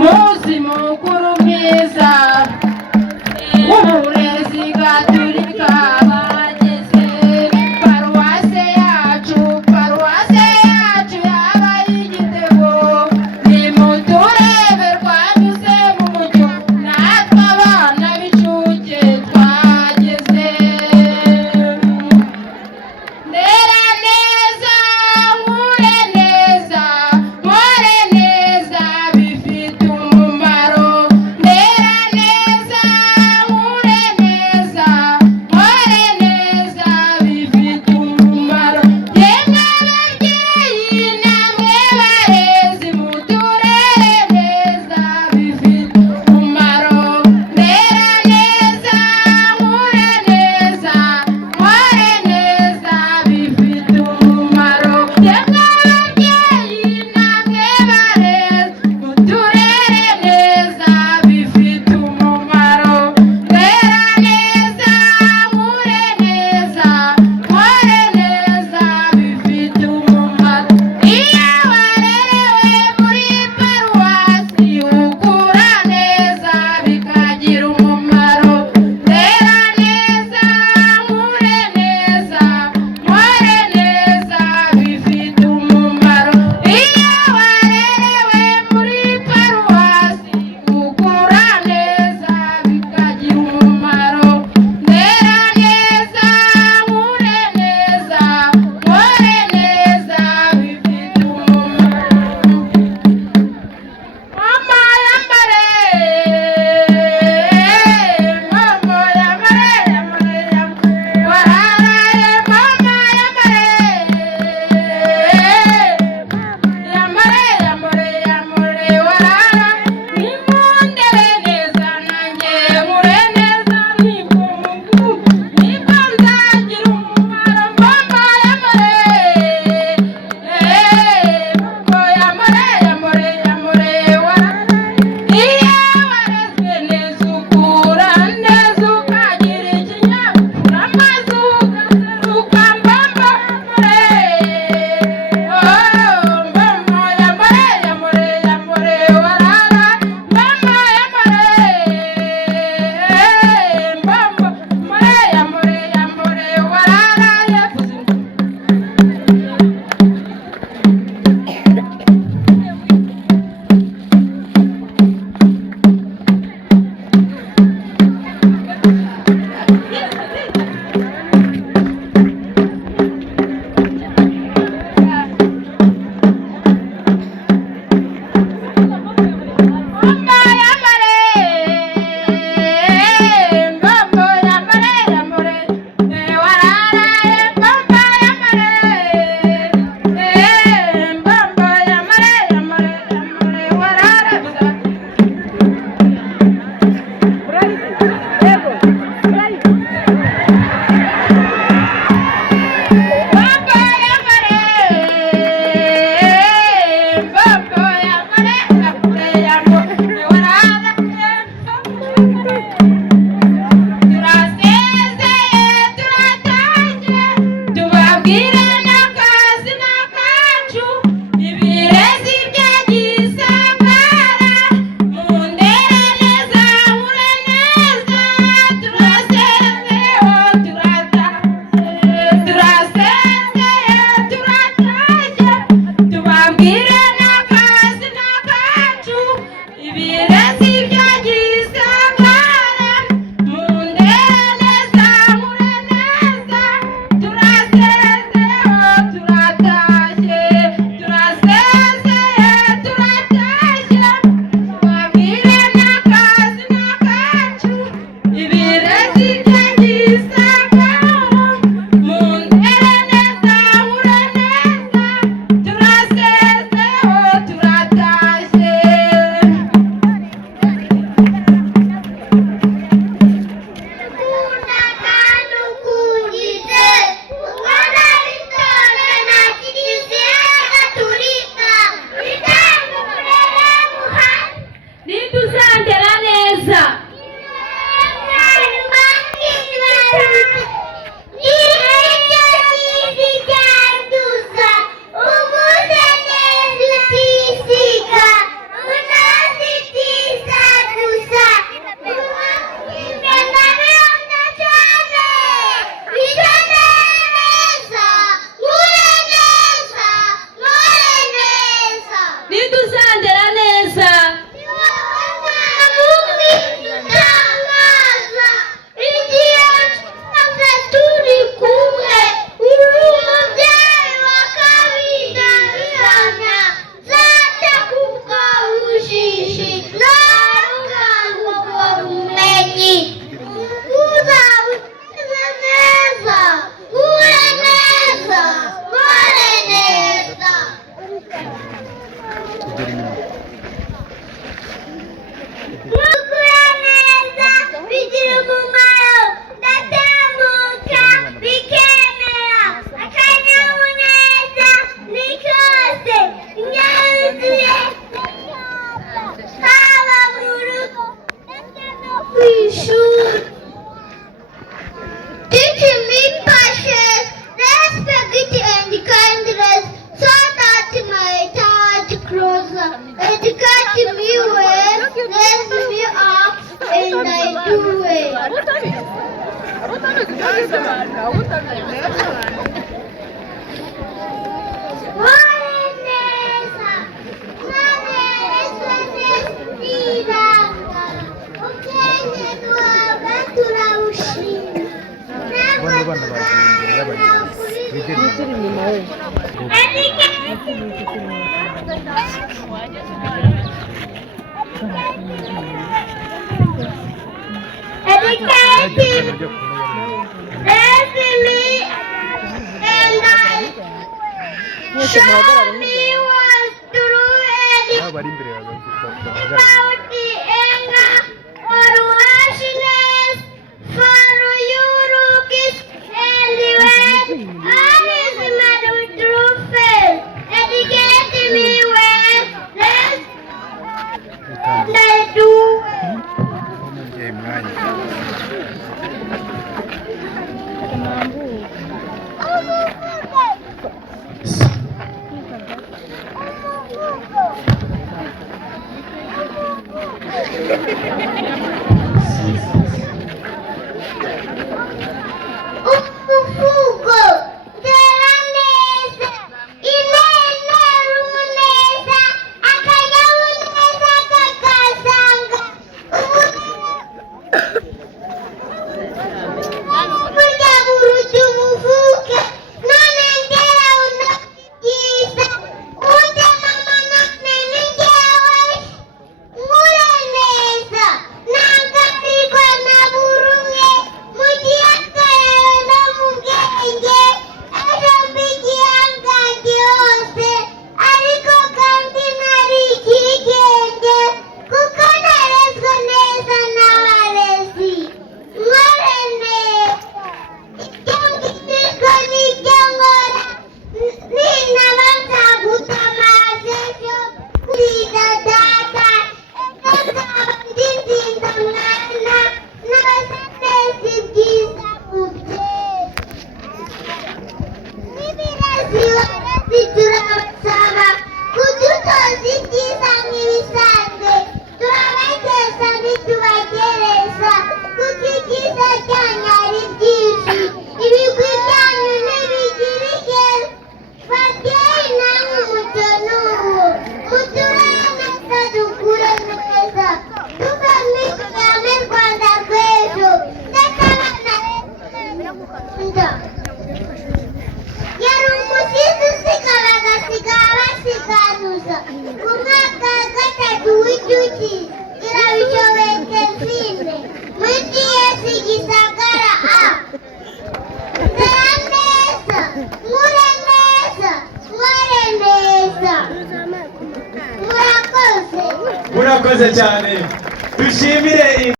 umunsi mukuru mwiza w'uburezi gatolika bageze paruwase yacu yabaye igitego nimuturebe rwanyuze mu mucyo natwe abana b'incuke twageze ndera neza nkure neza nkore neza bifite umumaro ndera neza nkure neza nkore neza bifite umumaro yemwe babyeyi namwe barezi muturere neza bifite umumaro ndera neza nkure neza nkore neza bifite umumaro yemwe babyeyi namwe barezi muturere neza bifite umumaro ndera neza nkure neza nkore neza bifite umumaro iyo warerewe muri paruwasi ukura neza bikagira umumaro ndera neza nkure neza nkore neza bifite umumaro iyo warerewe muri paruwasi ukura neza bikagira umumaro ndera neza nkure neza nkore neza bifite umumaro mama yambare wararaye mama yambare warara nimundere neza nanjye nkure neza nibwo nzagira umumaro mama yambare warara iyo warezwe neza ukura neza ukagira ikinyabupfura maze ugaseruka mbamba yambare warara mbamba yambare warara yavuze tubabwire n'akazina kacu ibirezi byagize akara mu ndere neza nkure neza turasezeho turatashye tubabwire n'akazina kacu ibirezi byagize akara mu ndere neza nkure neza turasezeho turatashye tubabwire n'akazina kacu ibirezi byagize akara mu ndere neza nkure neza turasezeho turatashye me well, raise me up, and I do it. Show me what's true about the anger or harshness for you rookies and the way all is made with true faith. Educate me well, lest I do murakoze cyane dushimire